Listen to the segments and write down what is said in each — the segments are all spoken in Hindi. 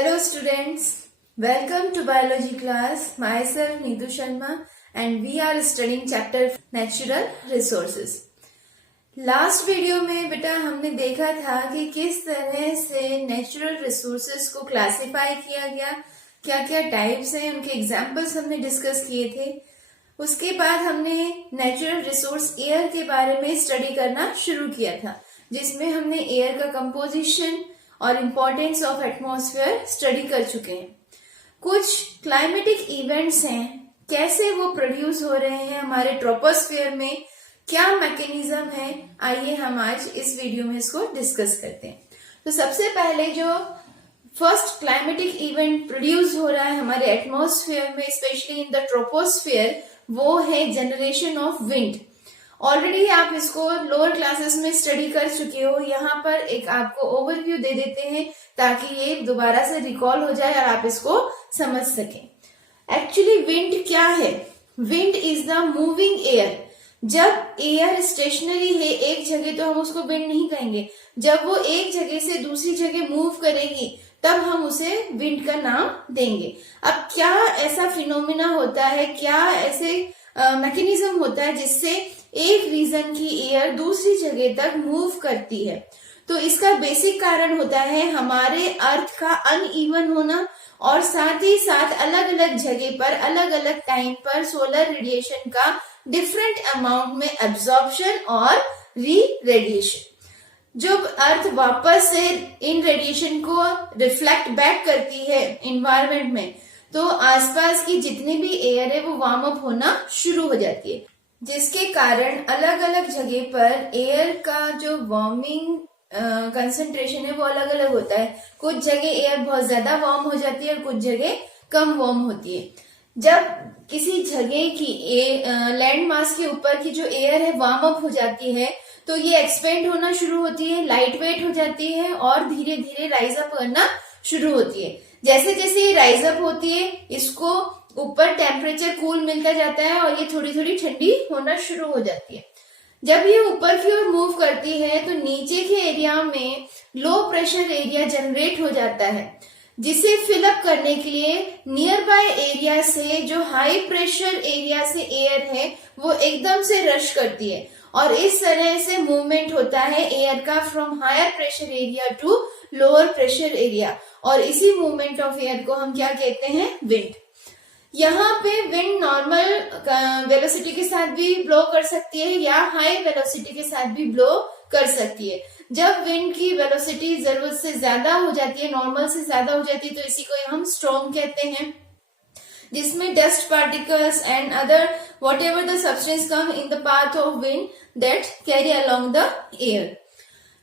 Hello students, welcome to biology class. Myself Neetu Sharma and we are studying chapter natural resources. Last video में बेटा हमने देखा था कि किस तरह से नेचुरल रिसोर्सेज को क्लासिफाई किया गया, क्या क्या टाइप्स हैं, उनके एग्जाम्पल्स हमने डिस्कस किए थे। उसके बाद हमने नेचुरल रिसोर्स एयर के बारे में स्टडी करना शुरू किया था, जिसमें हमने एयर का कंपोजिशन और इम्पोर्टेंस ऑफ एटमॉस्फेयर स्टडी कर चुके हैं। कुछ क्लाइमेटिक इवेंट्स हैं, कैसे वो प्रोड्यूस हो रहे हैं हमारे ट्रोपोस्फेयर में, क्या मैकेनिज्म है, आइए हम आज इस वीडियो में इसको डिस्कस करते हैं। तो सबसे पहले जो फर्स्ट क्लाइमेटिक इवेंट प्रोड्यूस हो रहा है हमारे एटमॉस्फेयर में, स्पेशली इन द ट्रोपोस्फेयर, वो है जनरेशन ऑफ विंड। ऑलरेडी आप इसको लोअर क्लासेस में स्टडी कर चुके हो। यहाँ पर एक आपको ओवरव्यू दे देते हैं ताकि ये दोबारा से रिकॉल हो जाए और आप इसको समझ सकें। एक्चुअली विंड क्या है? Wind is the moving air. जब एयर स्टेशनरी है एक जगह तो हम उसको विंड नहीं कहेंगे, जब वो एक जगह से दूसरी जगह मूव करेगी तब हम उसे विंड का नाम देंगे। अब क्या ऐसा फिनोमिना होता है, क्या ऐसे मैकेनिज्म होता है जिससे एक रीजन की एयर दूसरी जगह तक मूव करती है? तो इसका बेसिक कारण होता है हमारे अर्थ का अनइवन होना और साथ ही साथ अलग अलग जगह पर अलग अलग टाइम पर सोलर रेडिएशन का डिफरेंट अमाउंट में एब्जॉर्प्शन और री रेडिएशन। जब अर्थ वापस से इन रेडिएशन को रिफ्लेक्ट बैक करती है इन्वायरमेंट में, तो आसपास की जितनी भी एयर है वो वार्म अप होना शुरू हो जाती है, जिसके कारण अलग अलग जगह पर एयर का जो वार्मिंग कंसंट्रेशन है वो अलग अलग होता है। कुछ जगह एयर बहुत ज्यादा वार्म हो जाती है और कुछ जगह कम वार्म होती है। जब किसी जगह की लैंड मास के ऊपर की जो एयर है वार्म अप हो जाती है तो ये एक्सपेंड होना शुरू होती है, लाइट वेट हो जाती है और धीरे धीरे राइज अप करना शुरू होती है। जैसे जैसे ये राइज अप होती है इसको ऊपर टेम्परेचर कूल मिलता जाता है और ये थोड़ी थोड़ी ठंडी होना शुरू हो जाती है। जब ये ऊपर की ओर मूव करती है तो नीचे के एरिया में लो प्रेशर एरिया जनरेट हो जाता है, जिसे फिलअप करने के लिए नियर बाय एरिया से जो हाई प्रेशर एरिया से एयर है वो एकदम से रश करती है और इस तरह से मूवमेंट होता है एयर का from higher pressure area to lower pressure area, और इसी मूवमेंट ऑफ एयर को हम क्या कहते हैं? विंड। यहाँ पे विंड नॉर्मल वेलोसिटी के साथ भी ब्लो कर सकती है या हाई वेलोसिटी के साथ भी ब्लो कर सकती है। जब विंड की वेलोसिटी जरूरत से ज्यादा हो जाती है, नॉर्मल से ज्यादा हो जाती है, तो इसी को हम स्टॉर्म कहते हैं, जिसमें dust particles and other what ever the substance come in the path of wind that carry along the air.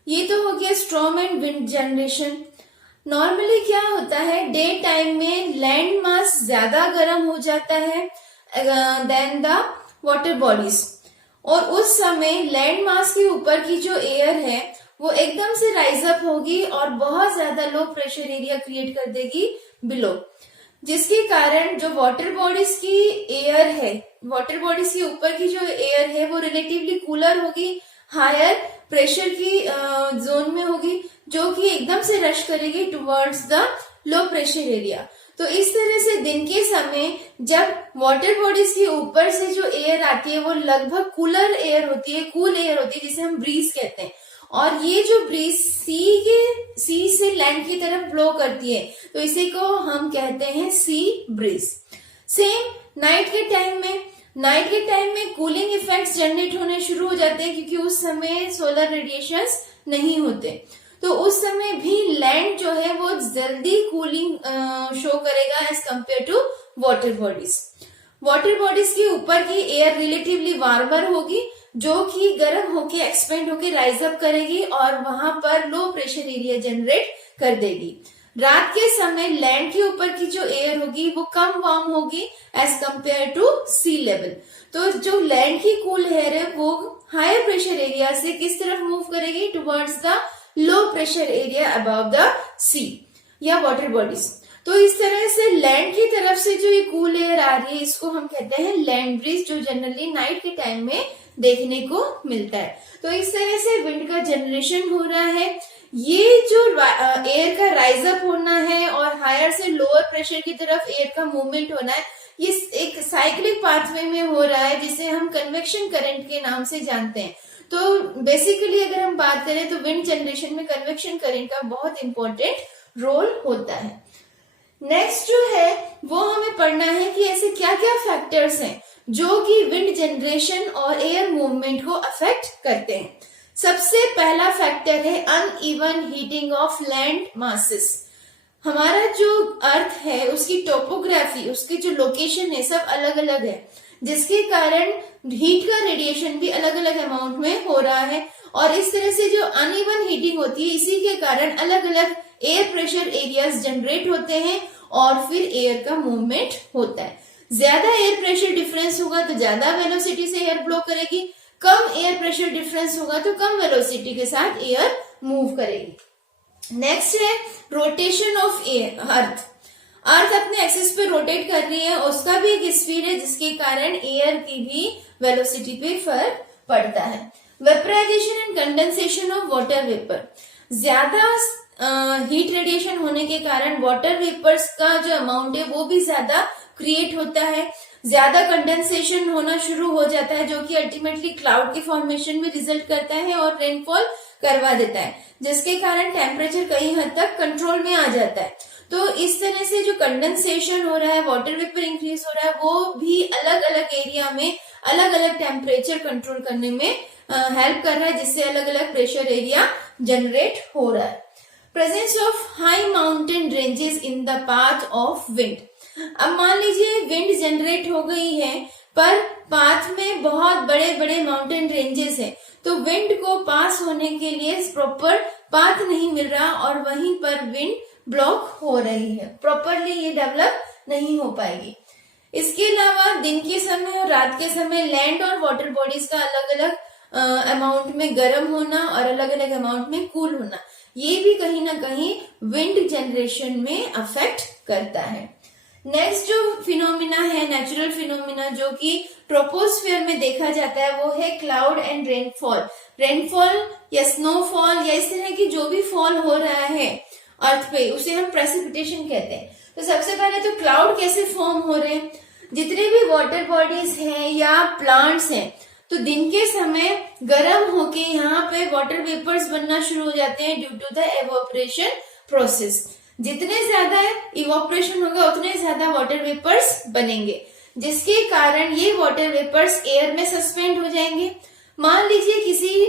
ये तो हो गया storm and wind generation. Normally क्या होता है, डे टाइम में लैंड मास ज्यादा गर्म हो जाता है देन द वाटर बॉडीज, और उस समय लैंड मास के ऊपर की जो एयर है वो एकदम से राइज अप होगी और बहुत ज्यादा लो प्रेशर एरिया क्रिएट कर देगी बिलो, जिसके कारण जो वाटर बॉडीज की एयर है, वाटर बॉडीज के ऊपर की जो एयर है वो रिलेटिवली कूलर होगी, हायर प्रेशर की जोन में होगी, जो कि एकदम से रश करेगी towards the low pressure area. तो इस तरह से दिन के समय जब वाटर बॉडीज के ऊपर से जो एयर आती है वो लगभग कूलर एयर होती है, कूल एयर होती है, जिसे हम ब्रीज कहते हैं, और ये जो ब्रीज सी से लैंड की तरफ ब्लो करती है तो इसी को हम कहते हैं सी ब्रीज। सेम नाइट के टाइम में कूलिंग इफेक्ट्स जनरेट होने शुरू हो जाते हैं, क्योंकि उस समय सोलर रेडिएशंस नहीं होते, तो उस समय भी लैंड जो है वो जल्दी कूलिंग शो करेगा as compare to water bodies. Water bodies के ऊपर की एयर रिलेटिवली वार्मर होगी, जो कि गर्म होके एक्सपेंड होके राइज अप करेगी और वहां पर लो प्रेशर एरिया जनरेट कर देगी। रात के समय लैंड के ऊपर की जो एयर होगी वो कम वार्म होगी as compare to sea level. तो जो लैंड की कूल एयर है वो हायर प्रेशर एरिया से किस तरफ मूव करेगी? Towards the low pressure area above the sea या वाटर बॉडीज। तो इस तरह से लैंड की तरफ से जो ये कूल एयर आ रही है इसको हम कहते हैं लैंड ब्रीज, जो जनरली नाइट के टाइम में देखने को मिलता है। तो इस तरह से विंड का जनरेशन हो रहा है। ये जो एयर का राइज अप होना है और हायर से लोअर प्रेशर की तरफ एयर का मूवमेंट होना है, ये एक साइक्लिक पाथवे में हो रहा है जिसे हम कन्वेक्शन करंट के नाम से जानते हैं। तो बेसिकली अगर हम बात करें तो विंड जनरेशन में कन्वेक्शन करंट का बहुत इंपॉर्टेंट रोल होता है। नेक्स्ट जो है वो हमें पढ़ना है कि ऐसे क्या क्या फैक्टर्स हैं जो कि विंड जनरेशन और एयर मूवमेंट को अफेक्ट करते हैं। सबसे पहला फैक्टर है uneven heating of land masses. हमारा जो अर्थ है उसकी टोपोग्राफी, उसकी जो लोकेशन है सब अलग अलग है, जिसके कारण हीट का रेडिएशन भी अलग अलग अमाउंट में हो रहा है और इस तरह से जो अनइवन हीटिंग होती है इसी के कारण अलग अलग एयर प्रेशर एरियाज जनरेट होते हैं और फिर एयर का मूवमेंट होता है। ज्यादा एयर प्रेशर डिफरेंस होगा तो ज्यादा वेलोसिटी से एयर ब्लो करेगी, कम एयर प्रेशर डिफरेंस होगा तो कम वेलोसिटी के साथ एयर मूव करेगी। नेक्स्ट है रोटेशन ऑफ अर्थ। अर्थ अपने एक्सिस पे रोटेट कर रही है, उसका भी एक स्पीड है जिसके कारण एयर की भी वेलोसिटी पे फर्क पड़ता है। Vaporisation and condensation of water vapour. ज्यादा हीट रेडिएशन होने के कारण वाटर वेपर्स का जो अमाउंट है वो भी ज्यादा क्रिएट होता है, ज्यादा कंडेंसेशन होना शुरू हो जाता है जो कि अल्टीमेटली क्लाउड के फॉर्मेशन में रिजल्ट करता है और रेनफॉल करवा देता है, जिसके कारण टेम्परेचर कई हद तक कंट्रोल में आ जाता है। तो इस तरह से जो कंडेंसेशन हो रहा है, वाटर वेपर इंक्रीज हो रहा है, वो भी अलग अलग एरिया में अलग अलग टेम्परेचर कंट्रोल करने में हेल्प कर रहा है, जिससे अलग अलग प्रेशर एरिया जनरेट हो रहा है। Presence of high mountain ranges in the path of wind. अब मान लीजिए विंड जनरेट हो गई है पर पाथ में बहुत बड़े बड़े माउंटेन रेंजेस हैं, तो विंड को पास होने के लिए प्रॉपर पाथ नहीं मिल रहा और वहीं पर विंड ब्लॉक हो रही है, प्रॉपरली ये डेवलप नहीं हो पाएगी। इसके अलावा दिन के समय और रात के समय लैंड और वाटर बॉडीज का अलग अलग अमाउंट में गर्म होना और अलग अलग अमाउंट में कूल होना, ये भी कहीं ना कहीं विंड जनरेशन में अफेक्ट करता है। नेक्स्ट जो फिनोमिना है, नेचुरल फिनोमिना जो कि ट्रोपोस्फियर में देखा जाता है, वो है क्लाउड एंड रेनफॉल। रेनफॉल या स्नोफॉल या इस तरह की जो भी फॉल हो रहा है अर्थ पे उसे हम प्रेसिपिटेशन कहते हैं। तो सबसे पहले तो क्लाउड कैसे फॉर्म हो रहे हैं, जितने भी वाटर बॉडीज हैं या प्लांट्स हैं तो दिन के समय गर्म होके यहाँ पे वाटर वेपर्स बनना शुरू हो जाते हैं due to the evaporation process. जितने ज्यादा इवोपरेशन होगा उतने ज्यादा वाटर वेपर्स बनेंगे, जिसके कारण ये वाटर वेपर्स एयर में सस्पेंड हो जाएंगे। मान लीजिए किसी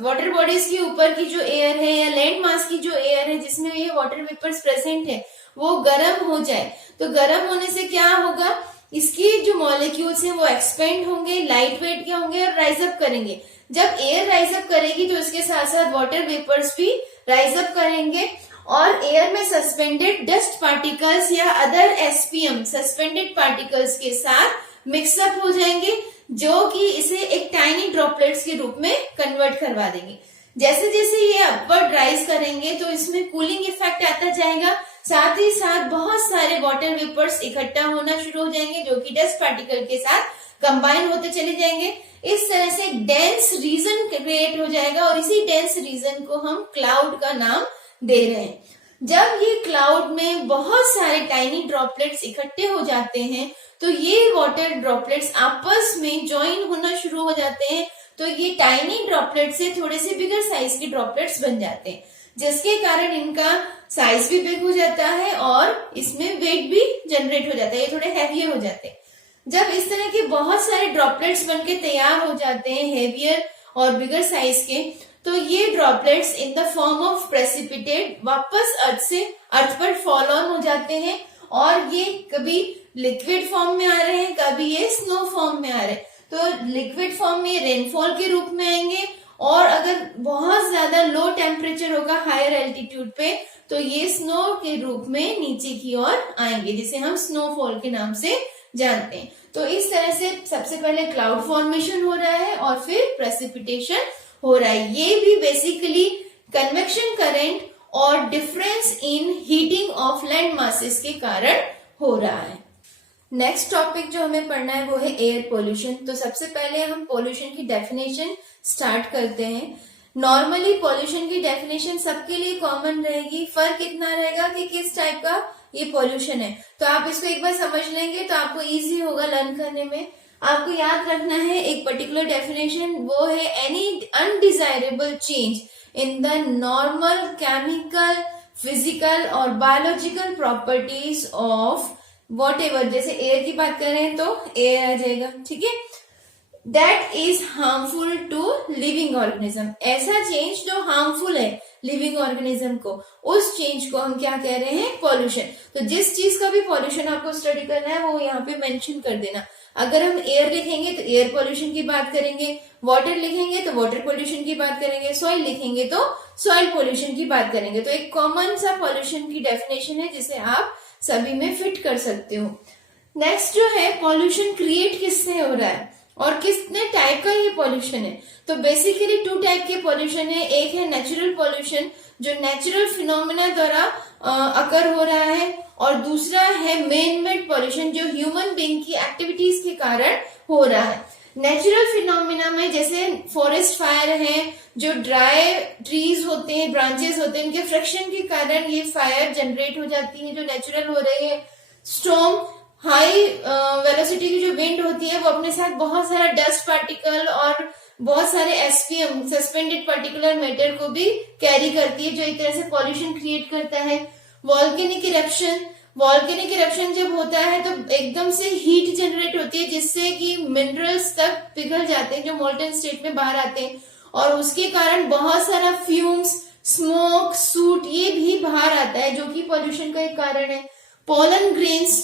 वाटर बॉडीज के ऊपर की जो एयर है या लैंड मास की जो एयर है जिसमें ये वाटर वेपर्स प्रेजेंट है वो गर्म हो जाए, तो गर्म होने से क्या होगा, इसकी जो मॉलिक्यूल्स हैं वो एक्सपेंड होंगे, लाइट वेट के होंगे और राइज अप करेंगे। जब एयर राइज अप करेगी तो इसके साथ साथ वाटर वेपर्स भी राइज अप करेंगे और एयर में सस्पेंडेड डस्ट पार्टिकल्स या अदर एसपीएम सस्पेंडेड पार्टिकल्स के साथ मिक्सअप हो जाएंगे, जो कि इसे एक टाइनी ड्रॉपलेट्स के रूप में कन्वर्ट करवा देंगे। जैसे जैसे ये अपवर्ड राइज करेंगे तो इसमें कूलिंग इफेक्ट आता जाएगा, साथ ही साथ बहुत सारे वाटर वेपर्स इकट्ठा होना शुरू हो जाएंगे जो कि डस्ट पार्टिकल के साथ कंबाइन होते चले जाएंगे। इस तरह से डेंस रीजन क्रिएट हो जाएगा और इसी डेंस रीजन को हम क्लाउड का नाम दे रहे हैं। जब ये क्लाउड में बहुत सारे टाइनी ड्रॉपलेट्स इकट्ठे हो जाते हैं तो ये वाटर ड्रॉपलेट्स आपस में ज्वाइन होना शुरू हो जाते हैं, तो ये टाइनी ड्रॉपलेट से थोड़े से बिगर साइज के ड्रॉपलेट्स बन जाते हैं, जिसके कारण इनका साइज भी बिग हो जाता है और इसमें वेट भी जनरेट हो जाता है, ये थोड़े हैवियर हो जाते हैं। जब इस तरह के बहुत सारे ड्रॉपलेट्स बनके तैयार हो जाते हैं हैवियर और बिगर साइज के, तो ये droplets in the form of precipitate वापस अर्थ पर फॉल ऑन हो जाते हैं और ये कभी लिक्विड फॉर्म में आ रहे हैं, कभी ये स्नो फॉर्म में आ रहे हैं। तो लिक्विड फॉर्म में रेनफॉल के रूप में आएंगे और अगर बहुत ज्यादा लो टेम्परेचर होगा हायर एल्टीट्यूड पे तो ये स्नो के रूप में नीचे की ओर आएंगे, जिसे हम स्नोफॉल के नाम से जानते हैं। तो इस तरह से सबसे पहले क्लाउड फॉर्मेशन हो रहा है और फिर प्रेसिपिटेशन हो रहा है। ये भी बेसिकली कन्वेक्शन करंट और difference in heating of land masses के कारण हो रहा है। नेक्स्ट टॉपिक जो हमें पढ़ना है वो है एयर पोल्यूशन। तो सबसे पहले हम पोल्यूशन की डेफिनेशन स्टार्ट करते हैं। नॉर्मली पॉल्यूशन की डेफिनेशन सबके लिए कॉमन रहेगी, फर्क इतना रहेगा कि किस टाइप का ये पॉल्यूशन है। तो आप इसको एक बार समझ लेंगे तो आपको इजी होगा लर्न करने में। आपको याद रखना है एक पर्टिकुलर डेफिनेशन, वो है any undesirable change in the normal chemical, physical और biological properties of whatever. जैसे एयर की बात करें तो एयर आ जाएगा, ठीक है। That is harmful to living organism, ऐसा चेंज जो हार्मफुल है लिविंग ऑर्गेनिज्म को, उस चेंज को हम क्या कह रहे हैं, पॉल्यूशन। तो जिस चीज का भी पॉल्यूशन आपको स्टडी करना है वो यहाँ पे मेंशन कर देना। अगर हम एयर लिखेंगे तो एयर पॉल्यूशन की बात करेंगे, वाटर लिखेंगे तो वाटर पॉल्यूशन की बात करेंगे, सॉइल लिखेंगे तो सॉइल पॉल्यूशन की बात करेंगे। तो एक कॉमन सा पॉल्यूशन की डेफिनेशन है जिसे आप सभी में फिट कर सकते हो। नेक्स्ट जो है, पॉल्यूशन क्रिएट किससे हो रहा है और कितने टाइप का ये पॉल्यूशन है। तो बेसिकली 2 टाइप के पॉल्यूशन है। एक है नेचुरल पॉल्यूशन जो नेचुरल फिनोमिना द्वारा अकर हो रहा है, और दूसरा है मैन मेड पॉल्यूशन जो ह्यूमन बीइंग की एक्टिविटीज के कारण हो रहा है। नेचुरल फिनोमिना में जैसे फॉरेस्ट फायर है, जो ड्राई ट्रीज होते हैं, ब्रांचेस होते हैं, उनके फ्रिक्शन के कारण ये फायर जनरेट हो जाती है जो नेचुरल हो रही है। स्टॉर्म, हाई वेलोसिटी की जो विंड होती है वो अपने साथ बहुत सारा डस्ट पार्टिकल और बहुत सारे एसपीएम सस्पेंडेड पार्टिकुलर मैटर को भी कैरी करती है जो एक तरह से पॉल्यूशन क्रिएट करता है। वॉल्केनिक इरप्शन, वॉल्केनिक इरप्शन जब होता है तो एकदम से हीट जनरेट होती है जिससे कि मिनरल्स तक पिघल जाते हैं जो मोल्टन स्टेट में बाहर आते हैं, और उसके कारण बहुत सारा फ्यूम्स, स्मोक, सूट ये भी बाहर आता है जो कि पॉल्यूशन का एक कारण है। पोलन ग्रेन्स,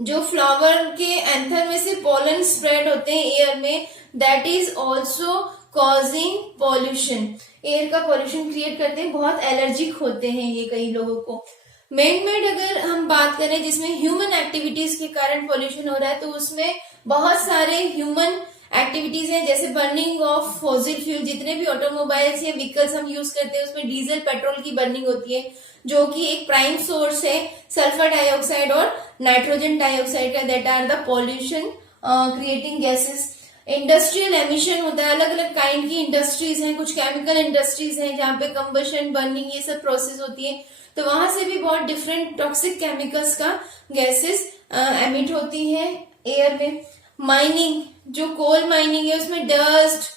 जो फ्लावर के एंथर में से पोलन स्प्रेड होते हैं एयर में, that is also causing pollution, air का पॉल्यूशन क्रिएट करते हैं, बहुत एलर्जिक होते हैं ये कई लोगों को। मैन मेड अगर हम बात करें जिसमें ह्यूमन एक्टिविटीज के कारण पॉल्यूशन हो रहा है तो उसमें बहुत सारे ह्यूमन एक्टिविटीज हैं, जैसे बर्निंग ऑफ फॉसिल फ्यूल, जितने भी ऑटोमोबाइल्स या व्हीकल्स हम यूज करते हैं उसमें डीजल पेट्रोल की बर्निंग होती है जो कि एक प्राइम सोर्स है सल्फर डाइऑक्साइड और नाइट्रोजन डाइऑक्साइड का, that are the pollution creating gases. Industrial emission होता है, अलग अलग काइंड की इंडस्ट्रीज हैं, कुछ केमिकल इंडस्ट्रीज हैं जहाँ पे कंबशन, बर्निंग ये सब प्रोसेस होती है, तो वहां से भी बहुत डिफरेंट टॉक्सिक केमिकल्स का गैसेस एमिट होती है एयर में। माइनिंग, जो कोल माइनिंग है उसमें डस्ट,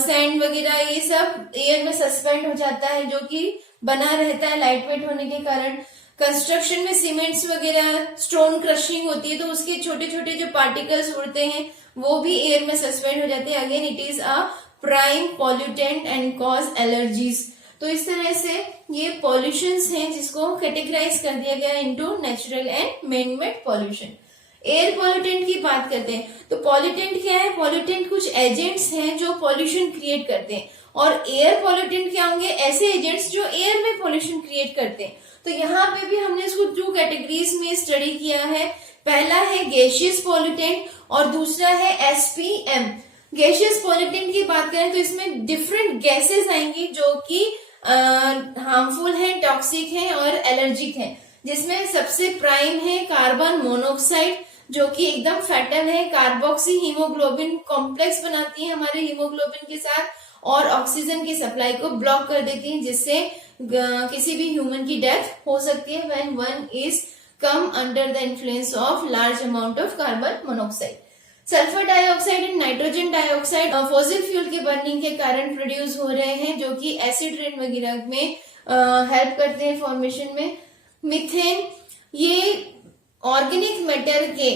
सैंड वगैरह ये सब एयर में सस्पेंड हो जाता है जो कि बना रहता है लाइट वेट होने के कारण। कंस्ट्रक्शन में सीमेंट्स वगैरह, स्टोन क्रशिंग होती है तो उसके छोटे छोटे जो पार्टिकल्स उड़ते हैं वो भी एयर में सस्पेंड हो जाते हैं। Again it is a prime pollutant and cause allergies. तो इस तरह से ये पॉल्यूशंस हैं जिसको कैटेगराइज कर दिया गया into natural and man made pollution. Air pollutant की बात करते हैं तो पॉल्यूटेंट क्या है, पॉल्यूटेंट कुछ एजेंट्स हैं जो पॉल्यूशन क्रिएट करते हैं, और एयर पॉल्यूटेंट क्या होंगे, ऐसे एजेंट्स जो एयर में पॉल्यूशन क्रिएट करते हैं। तो यहाँ पे भी हमने इसको 2 कैटेगरीज में स्टडी किया है। पहला है गैसियस पॉल्यूटेंट और दूसरा है एसपीएम। गैसियस पॉल्यूटेंट की बात करें तो इसमें डिफरेंट गैसेस आएंगी जो कि हार्मफुल है, टॉक्सिक है और एलर्जिक है, जिसमें सबसे प्राइम है कार्बन मोनोऑक्साइड जो कि एकदम फैटल है, कार्बोक्सी हीमोग्लोबिन कॉम्प्लेक्स बनाती है हमारे हीमोग्लोबिन के साथ और ऑक्सीजन की सप्लाई को ब्लॉक कर देती है जिससे किसी भी ह्यूमन की डेथ हो सकती है when one is come under the influence of large amount of carbon monoxide. Sulphur dioxide and nitrogen dioxide fossil fuel के बर्निंग के कारण प्रोड्यूस हो रहे हैं जो कि एसिड रेन वगैरह में हेल्प करते हैं फॉर्मेशन में। मीथेन, ये ऑर्गेनिक मैटर के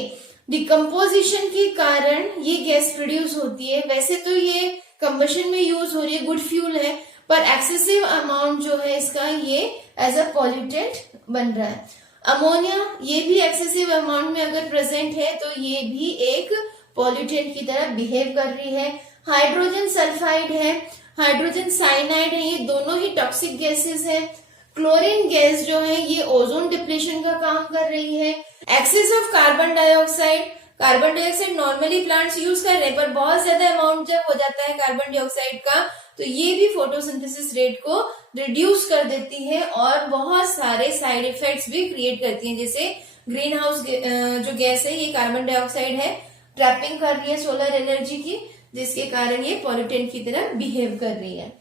डिकम्पोजिशन के कारण ये गैस प्रोड्यूस होती है। वैसे तो ये कंबशन में यूज हो रही है, गुड फ्यूल है, पर एक्सेसिव अमाउंट जो है इसका ये एज अ पॉल्यूटेंट बन रहा है। अमोनिया, ये भी एक्सेसिव अमाउंट में अगर प्रेजेंट है तो ये भी एक पॉल्यूटेंट की तरह बिहेव कर रही है। हाइड्रोजन सल्फाइड है, हाइड्रोजन साइनाइड है, ये दोनों ही टॉक्सिक गैसेस है। क्लोरीन गैस जो है ये ओजोन डिप्लेशन का काम कर रही है। Excess of carbon dioxide, carbon dioxide normally plants use कर रहे हैं पर बहुत ज्यादा अमाउंट जब हो जाता है कार्बन डाइऑक्साइड का तो ये भी फोटोसिंथेसिस रेट को रिड्यूस कर देती है और बहुत सारे साइड इफेक्ट्स भी क्रिएट करती है। जैसे ग्रीन हाउस जो गैस है ये कार्बन डाइऑक्साइड है, ट्रैपिंग कर रही है सोलर एनर्जी की, जिसके कारण ये पॉल्यूटेंट की तरह बिहेव कर रही है।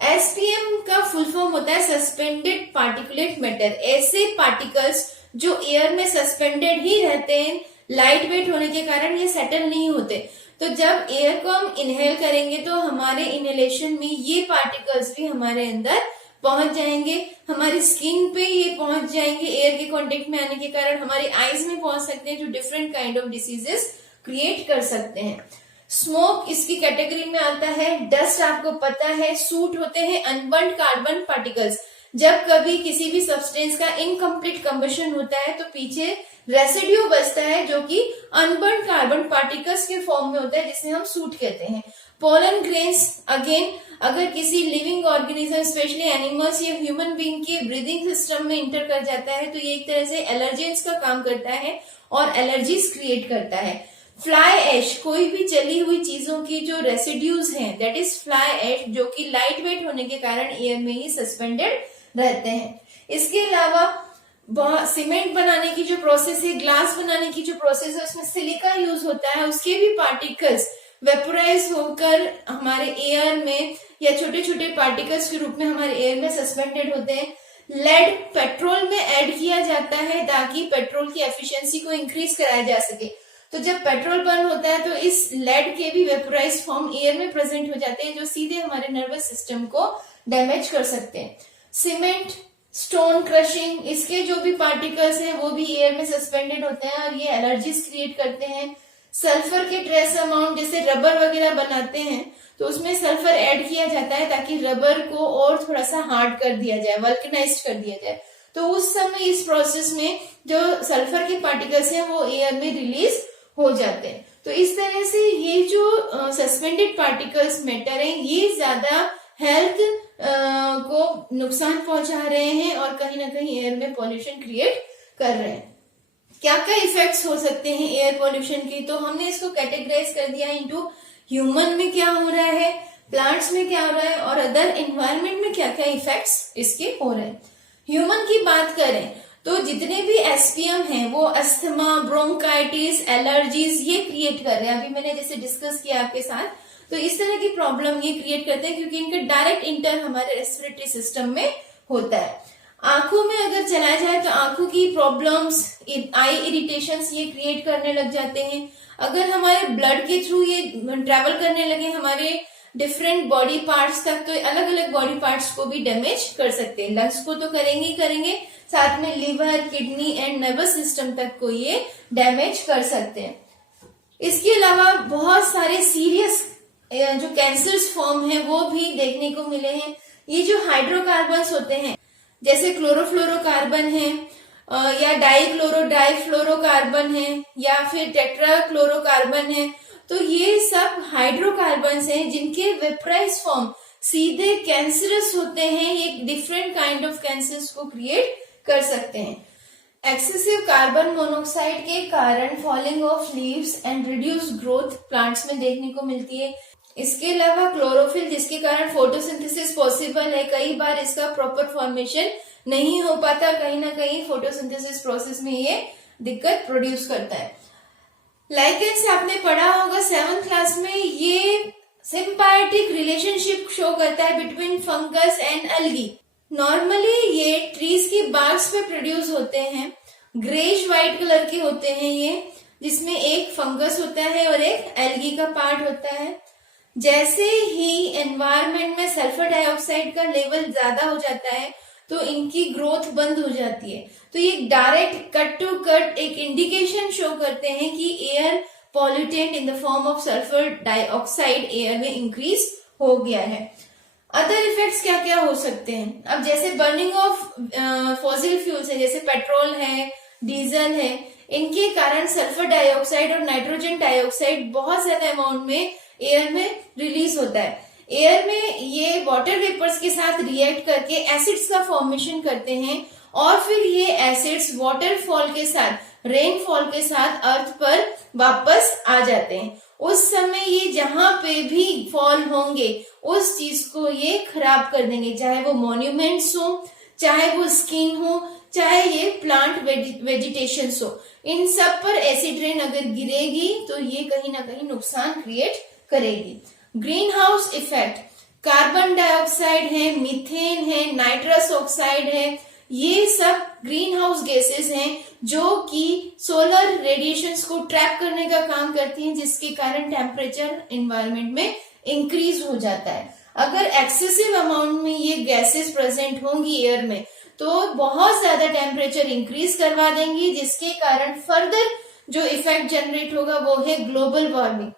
एसपीएम का फुल फॉर्म होता है सस्पेंडेड पार्टिकुलेट मैटर। ऐसे पार्टिकल्स जो एयर में सस्पेंडेड ही रहते हैं, लाइट वेट होने के कारण ये सेटल नहीं होते। तो जब एयर को हम इनहेल करेंगे तो हमारे इनहेलेशन में ये पार्टिकल्स भी हमारे अंदर पहुंच जाएंगे, हमारी स्किन पे ये पहुंच जाएंगे, एयर के कांटेक्ट में आने के कारण हमारी आईज में पहुंच सकते हैं, जो different kind of diseases create कर सकते हैं। स्मोक इसकी कैटेगरी में आता है। डस्ट आपको पता है, सूट होते हैं अनबर्न्ड कार्बन पार्टिकल्स। जब कभी किसी भी सब्सटेंस का इनकम्प्लीट कंबशन होता है तो पीछे रेसिड्यू बचता है जो कि अनबर्न्ड कार्बन पार्टिकल्स के फॉर्म में होता है, जिसे हम सूट कहते हैं। पोलन ग्रेन्स अगेन अगर किसी लिविंग ऑर्गेनिज्म स्पेशली एनिमल्स या ह्यूमन बीइंग के ब्रीदिंग सिस्टम में इंटर कर जाता है तो ये एक तरह से एलर्जेंस का काम करता है और एलर्जीज क्रिएट करता है। फ्लाई ऐश, कोई भी जली हुई चीजों की जो रेसिड्यूज हैं, दैट इज फ्लाई ऐश, जो कि लाइट वेट होने के कारण एयर में ही सस्पेंडेड रहते हैं। इसके अलावा सीमेंट बनाने की जो प्रोसेस है, ग्लास बनाने की जो प्रोसेस है, उसमें सिलिका यूज होता है, उसके भी पार्टिकल्स वेपोराइज होकर हमारे एयर में या छोटे छोटे पार्टिकल्स के रूप में हमारे एयर में सस्पेंडेड होते हैं। लेड पेट्रोल में ऐड किया जाता है ताकि पेट्रोल की एफिशिएंसी को इंक्रीज कराया जा सके। तो जब पेट्रोल बर्न होता है तो इस लेड के भी वेपोराइज फॉर्म एयर में प्रेजेंट हो जाते हैं, जो सीधे हमारे नर्वस सिस्टम को डैमेज कर सकते हैं। सीमेंट, स्टोन क्रशिंग, इसके जो भी पार्टिकल्स हैं वो भी एयर में सस्पेंडेड होते हैं और ये एलर्जीज क्रिएट करते हैं। सल्फर के ट्रेस अमाउंट, जैसे रबर वगैरह बनाते हैं तो उसमें सल्फर ऐड किया जाता है ताकि रबर को और थोड़ा सा हार्ड कर दिया जाए, वल्कनाइज्ड कर दिया जाए। तो उस समय इस प्रोसेस में जो सल्फर के पार्टिकल्स हैं वो एयर में रिलीज हो जाते हैं। तो इस तरह से ये जो सस्पेंडेड पार्टिकल्स मैटर हैं ये ज्यादा हेल्थ को नुकसान पहुंचा रहे हैं और कहीं ना कहीं एयर में पॉल्यूशन क्रिएट कर रहे हैं। क्या क्या इफेक्ट्स हो सकते हैं एयर पॉल्यूशन के, तो हमने इसको कैटेगराइज कर दिया इनटू ह्यूमन में क्या हो रहा है, प्लांट्स में क्या हो रहा है और अदर एनवायरमेंट में क्या क्या इफेक्ट्स इसके हो रहे हैं। ह्यूमन की बात करें तो जितने भी एसपीएम हैं वो अस्थमा, ब्रोंकाइटिस, एलर्जीज ये क्रिएट कर रहे हैं। अभी मैंने जैसे डिस्कस किया आपके साथ, तो इस तरह की प्रॉब्लम ये क्रिएट करते हैं क्योंकि इनका डायरेक्ट इंटर हमारे रेस्पिरेटरी सिस्टम में होता है। आंखों में अगर चला जाए तो आंखों की प्रॉब्लम्स, आई इरिटेशंस ये क्रिएट करने लग जाते हैं। अगर हमारे ब्लड के थ्रू ये ट्रेवल करने लगे हमारे डिफरेंट बॉडी पार्ट्स तक तो अलग अलग बॉडी पार्ट्स को भी डैमेज कर सकते हैं। लंग्स को तो करेंगे ही करेंगे, साथ में liver, kidney and nervous system तक को ये डैमेज कर सकते हैं। इसके अलावा बहुत सारे सीरियस जो कैंसर्स फॉर्म है वो भी देखने को मिले हैं। ये जो हाइड्रोकार्बन्स होते हैं जैसे क्लोरोफ्लोरोकार्बन है या डाइफ्लोरोकार्बन है या फिर टेट्राक्लोरोकार्बन है, तो ये सब हाइड्रोकार्बन्स हैं जिनके वेपराइज फॉर्म सीधे कैंसरस होते हैं। ये डिफरेंट काइंड ऑफ कैंसर्स को क्रिएट कर सकते हैं। एक्सेसिव कार्बन मोनोऑक्साइड के कारण falling of leaves and reduce growth plants में देखने को मिलती है। इसके अलावा क्लोरोफिल, जिसके कारण फोटोसिंथेसिस पॉसिबल है, कई बार इसका प्रॉपर फॉर्मेशन नहीं हो पाता, कहीं ना कहीं फोटोसिंथेसिस प्रोसेस में ये दिक्कत प्रोड्यूस करता है। लाइकेंस आपने पढ़ा होगा 7th क्लास में, ये सिम्बायोटिक रिलेशनशिप शो करता है between fungus and algae. Normally ये ट्रीज की बार्क्स पे प्रोड्यूस होते हैं, ग्रेश व्हाइट कलर के होते हैं ये, जिसमें एक फंगस होता है और एक एल्गी का पार्ट होता है। जैसे ही एनवायरनमेंट में सल्फर डाइऑक्साइड का लेवल ज्यादा हो जाता है तो इनकी ग्रोथ बंद हो जाती है। तो ये डायरेक्ट कट टू कट एक इंडिकेशन शो करते हैं कि air pollutant in the form of sulphur dioxide air में इंक्रीज हो गया है। अदर इफेक्ट्स क्या क्या हो सकते हैं, अब जैसे बर्निंग ऑफ फॉसिल फ्यूल्स है, जैसे पेट्रोल है, डीजल है, इनके कारण सल्फर डाइऑक्साइड और नाइट्रोजन डाइऑक्साइड बहुत ज्यादा अमाउंट में एयर में रिलीज होता है। एयर में ये वाटर वेपर्स के साथ रिएक्ट करके एसिड्स का फॉर्मेशन करते हैं और फिर ये एसिड्स वाटरफॉल के साथ, रेनफॉल के साथ अर्थ पर वापस आ जाते हैं। उस समय ये जहां पे भी फॉल होंगे उस चीज को ये खराब कर देंगे, चाहे वो मॉन्यूमेंट्स हो, चाहे वो स्किन हो, चाहे ये प्लांट वेजिटेशन हो। इन सब पर एसिड रेन अगर गिरेगी तो ये कहीं ना कहीं नुकसान क्रिएट करेगी। Green house effect, carbon dioxide है, मीथेन है, नाइट्रस ऑक्साइड है, ये सब ग्रीन हाउस गैसेस हैं जो कि सोलर रेडिएशंस को ट्रैप करने का काम करती हैं, जिसके कारण टेम्परेचर एनवायरनमेंट में इंक्रीज हो जाता है। अगर एक्सेसिव अमाउंट में ये गैसेस प्रेजेंट होंगी एयर में तो बहुत ज्यादा टेम्परेचर इंक्रीज करवा देंगी, जिसके कारण फर्दर जो इफेक्ट जनरेट होगा वो है ग्लोबल वार्मिंग।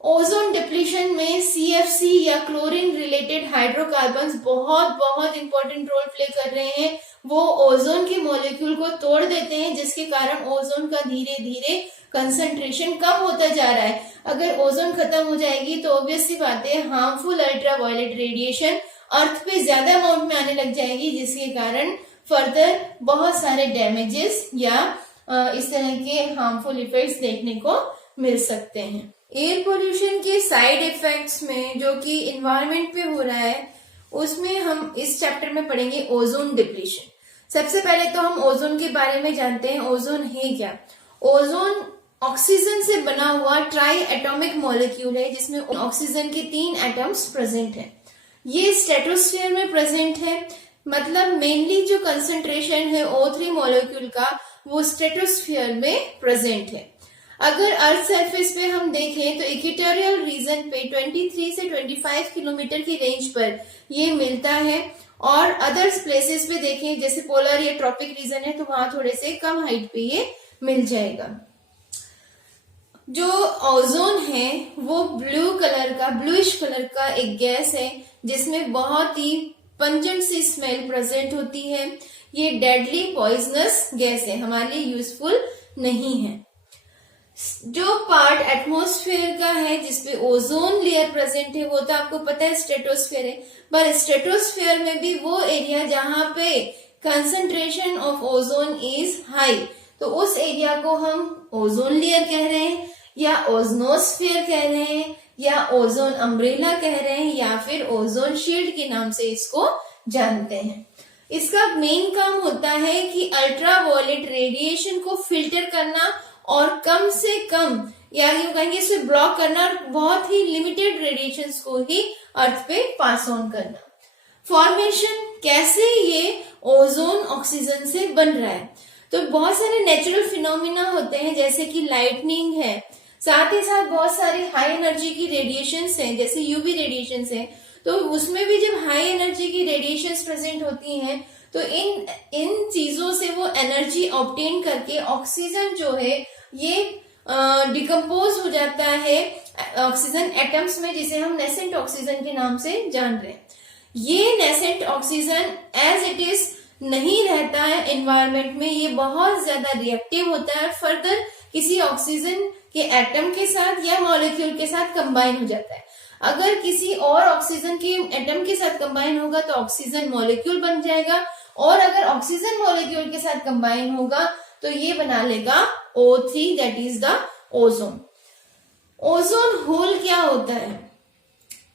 ओजोन डिप्लीशन में CFC या क्लोरीन रिलेटेड हाइड्रोकार्बन्स बहुत बहुत इंपॉर्टेंट रोल प्ले कर रहे हैं। वो ओजोन के मॉलिक्यूल को तोड़ देते हैं, जिसके कारण ओजोन का धीरे धीरे कंसंट्रेशन कम होता जा रहा है। अगर ओजोन खत्म हो जाएगी तो ऑब्वियस सी बात है हार्मफुल अल्ट्रावायलेट रेडिएशन अर्थ पे ज्यादा अमाउंट में आने लग जाएगी, जिसके कारण फर्दर बहुत सारे डैमेजेस या इस तरह के हार्मफुल इफेक्ट्स देखने को मिल सकते हैं। एयर पोल्यूशन के साइड इफेक्ट्स में जो कि इन्वायरमेंट पे हो रहा है उसमें हम इस चैप्टर में पढ़ेंगे ओजोन डिप्लीशन। सबसे पहले तो हम ओजोन के बारे में जानते हैं। ओजोन है क्या? ओजोन ऑक्सीजन से बना हुआ ट्राई एटॉमिक मॉलिक्यूल है, जिसमें ऑक्सीजन के 3 एटम्स प्रेजेंट हैं। ये स्ट्रेटोस्फीयर में प्रेजेंट है, मतलब मेनली जो कंसंट्रेशन है O3 मॉलिक्यूल का वो स्ट्रेटोस्फीयर में प्रेजेंट है। अगर अर्थ सरफेस पे हम देखें तो इक्वेटोरियल रीजन पे 23 से 25 किलोमीटर की रेंज पर ये मिलता है, और अदर्स प्लेसेस पे देखें जैसे पोलर या ट्रॉपिक रीजन है तो वहां थोड़े से कम हाइट पे ये मिल जाएगा। जो ओजोन है वो ब्लूइश कलर का एक गैस है, जिसमें बहुत ही पंजेंट सी स्मेल प्रेजेंट होती है। ये डेडली पॉइजनस गैस है, हमारे लिए यूजफुल नहीं है। जो पार्ट एटमॉस्फेयर का है जिसपे ओजोन लेयर प्रेजेंट है वो तो आपको पता है स्ट्रेटोस्फेयर है, पर स्ट्रेटोस्फेयर में भी वो एरिया जहां पे concentration of ozone is high, तो उस एरिया को हम ओजोन लेयर कह रहे हैं, या ओजोनोस्फेयर कह रहे हैं, या ओजोन अम्ब्रेला कह रहे हैं, या फिर ओजोन शील्ड के नाम से इसको जानते हैं। इसका मेन काम होता है कि अल्ट्रावायलेट रेडिएशन को फिल्टर करना और कम से कम या यूं कहेंगे इसे ब्लॉक करना, और बहुत ही लिमिटेड रेडिएशंस को ही अर्थ पे पास ऑन करना। फॉर्मेशन कैसे ये ओजोन ऑक्सीजन से बन रहा है, तो बहुत सारे नेचुरल फिनोमिना होते हैं जैसे कि लाइटनिंग है, साथ ही साथ बहुत सारे हाई एनर्जी की रेडिएशंस हैं जैसे यूवी रेडिएशंस हैं। तो उसमें भी जब हाई एनर्जी की रेडिएशंस प्रेजेंट होती हैं तो इन चीजों से वो एनर्जी ऑब्टेन करके ऑक्सीजन जो है ये डिकम्पोज हो जाता है ऑक्सीजन एटम्स में, जिसे हम नेसेंट ऑक्सीजन के नाम से जान रहे हैं। ये nascent oxygen as it is नहीं रहता है एनवायरमेंट में, ये बहुत ज्यादा रिएक्टिव होता है, फर्दर किसी ऑक्सीजन के एटम के साथ या मॉलिक्यूल के साथ कंबाइन हो जाता है। अगर किसी और ऑक्सीजन के एटम के साथ कंबाइन होगा तो ऑक्सीजन मॉलिक्यूल बन जाएगा, और अगर ऑक्सीजन मॉलिक्यूल के साथ कंबाइन होगा तो ये बना लेगा O3 that is the ozone. Ozone hole क्या होता है?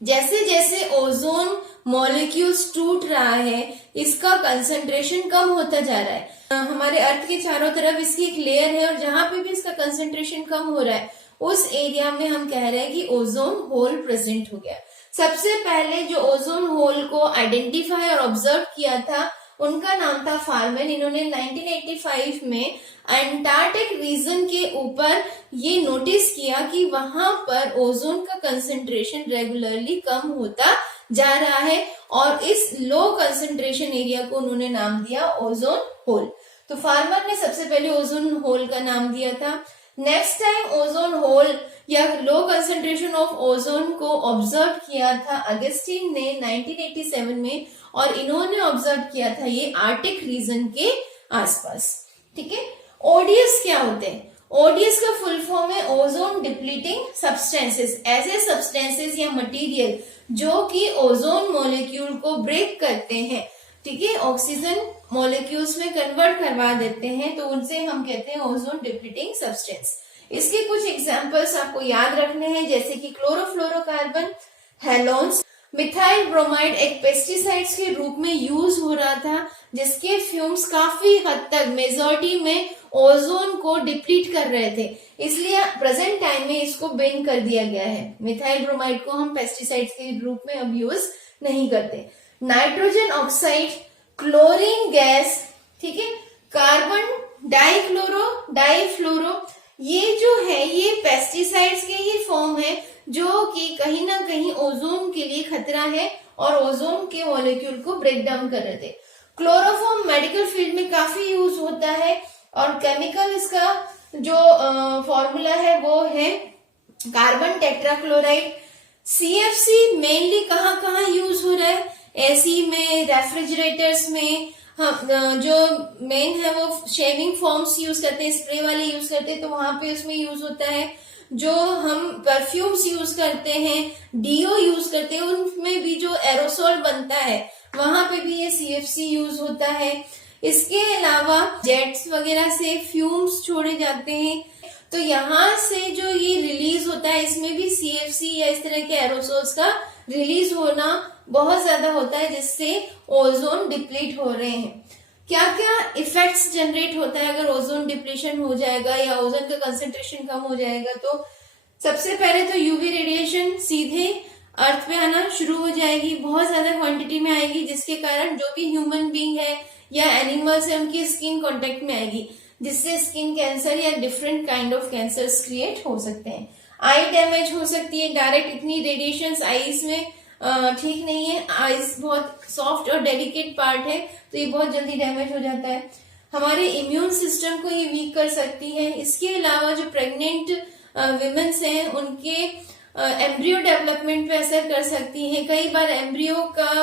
जैसे जैसे ओजोन मॉलिक्यूल्स टूट रहा है इसका कंसंट्रेशन कम होता जा रहा है। हमारे अर्थ के चारों तरफ इसकी एक लेयर है और जहां पे भी इसका कंसंट्रेशन कम हो रहा है उस एरिया में हम कह रहे हैं कि ओजोन होल प्रेजेंट हो गया। सबसे पहले जो ओजोन होल को आइडेंटिफाई और ऑब्जर्व किया था उनका नाम था फार्मन। इन्होंने 1985 में अंटार्कटिक रीजन के ऊपर ये नोटिस किया कि वहां पर ओजोन का कंसंट्रेशन रेगुलरली कम होता जा रहा है, और इस लो कंसंट्रेशन एरिया को उन्होंने नाम दिया ओजोन होल। तो फार्मन ने सबसे पहले ओजोन होल का नाम दिया था। नेक्स्ट टाइम ओजोन होल या लो कंसंट्रेशन ऑफ ओजोन को ऑब्जर्व किया था अगस्टीन ने 1987 में, और इन्होंने ऑब्जर्व किया था ये आर्टिक रीजन के आसपास। ठीक है, ओडीएस क्या होते हैं? ओडीएस का फुल फॉर्म है ओजोन डिप्लीटिंग सब्सटेंसेस, ऐसे सब्सटेंसेस या मटेरियल जो कि ओजोन मॉलिक्यूल को ब्रेक करते हैं, ठीक है, ऑक्सीजन मॉलिक्यूल्स में कन्वर्ट करवा देते हैं, तो उनसे हम कहते हैं ओजोन डिप्लीटिंग सब्सटेंस। इसके कुछ एग्जांपल्स आपको याद रखने हैं जैसे कि क्लोरोफ्लोरोकार्बन, हेलोन्स, मिथाइल ब्रोमाइड एक पेस्टिसाइड्स के रूप में यूज हो रहा था जिसके फ्यूम्स काफी हद तक मेजॉरिटी में ओजोन को डिप्लीट कर रहे थे, इसलिए प्रेजेंट टाइम में इसको बैन कर दिया गया है। मिथाइल ब्रोमाइड को हम पेस्टिसाइड्स के रूप में अब यूज नहीं करते। नाइट्रोजन ऑक्साइड, क्लोरीन गैस, ठीक है, कार्बन डाइफ्लोरो, ये जो है ये पेस्टिसाइड्स के ही फॉर्म है जो कि कहीं ना कहीं ओजोन के लिए खतरा है और ओजोन के मॉलिक्यूल को ब्रेक डाउन कर रहे थे। क्लोरोफॉर्म मेडिकल फील्ड में काफी यूज होता है और केमिकल इसका जो फॉर्मूला है वो है कार्बन टेट्राक्लोराइड। CFC मेनली कहाँ कहाँ यूज हो रहा है? एसी में, रेफ्रिजरेटर्स में, हम जो मेन है वो शेविंग फॉर्म्स यूज करते हैं, स्प्रे वाले यूज करते हैं तो वहां पे उसमें यूज होता है। जो हम परफ्यूम्स यूज करते हैं, डीओ यूज करते हैं, उनमें भी जो एरोसोल बनता है वहां पे भी ये CFC यूज होता है। इसके अलावा जेट्स वगैरह से फ्यूम्स छोड़े जाते हैं तो यहाँ से जो ये रिलीज होता है इसमें भी CFC या इस तरह के एरोसोल्स का रिलीज होना बहुत ज्यादा होता है जिससे ओजोन डिप्लीट हो रहे हैं। क्या क्या इफेक्ट्स जनरेट होता है अगर ओजोन डिप्लीशन हो जाएगा या ओजोन का कंसेंट्रेशन कम हो जाएगा? तो सबसे पहले तो यूवी रेडिएशन सीधे अर्थ पे आना शुरू हो जाएगी, बहुत ज्यादा क्वांटिटी में आएगी जिसके कारण जो भी ह्यूमन बीइंग है या एनिमल्स है उनकी स्किन कांटेक्ट में आएगी जिससे स्किन कैंसर या different kind of cancers create हो सकते हैं। आई डैमेज हो सकती है, डायरेक्ट इतनी रेडिएशंस आईज में ठीक नहीं है। आईज बहुत सॉफ्ट और डेलिकेट पार्ट है तो ये बहुत जल्दी डैमेज हो जाता है। हमारे इम्यून सिस्टम को ये वीक कर सकती है। इसके अलावा जो प्रेग्नेंट विमेन्स हैं उनके एम्ब्रियो डेवलपमेंट पे असर कर सकती है। कई बार एम्ब्रियो का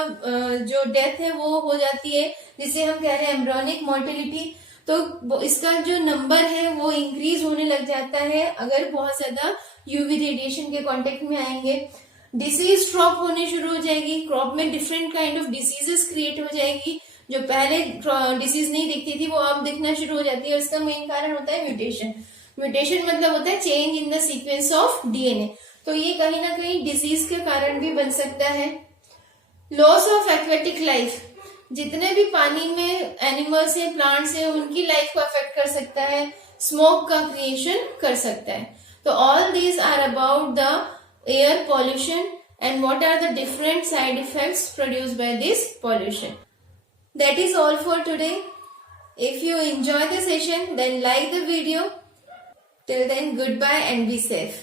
जो डेथ है वो हो जाती है जिसे हम कह रहे हैं एम्ब्रियोनिक मोर्टेलिटी। तो इसका जो नंबर है वो इंक्रीज होने लग जाता है अगर बहुत ज्यादा यूवी रेडिएशन के कांटेक्ट में आएंगे। डिसीज क्रॉप होने शुरू हो जाएगी, क्रॉप में different kind of diseases create हो जाएगी। जो पहले डिसीज नहीं दिखती थी वो अब दिखना शुरू हो जाती है और इसका मेन कारण होता है म्यूटेशन। म्यूटेशन मतलब होता है change in the sequence of DNA। तो ये कहीं ना कहीं डिसीज के कारण भी बन सकता है। लॉस ऑफ एक्वेटिक लाइफ, जितने भी पानी में एनिमल्स हैं, प्लांट्स हैं, उनकी लाइफ को अफेक्ट कर सकता है। स्मोक का क्रिएशन कर सकता है। तो all these are about the air pollution and what are the different side effects produced by this pollution. That is all for today. If you enjoy the session then like the video. Till then, goodbye and be safe.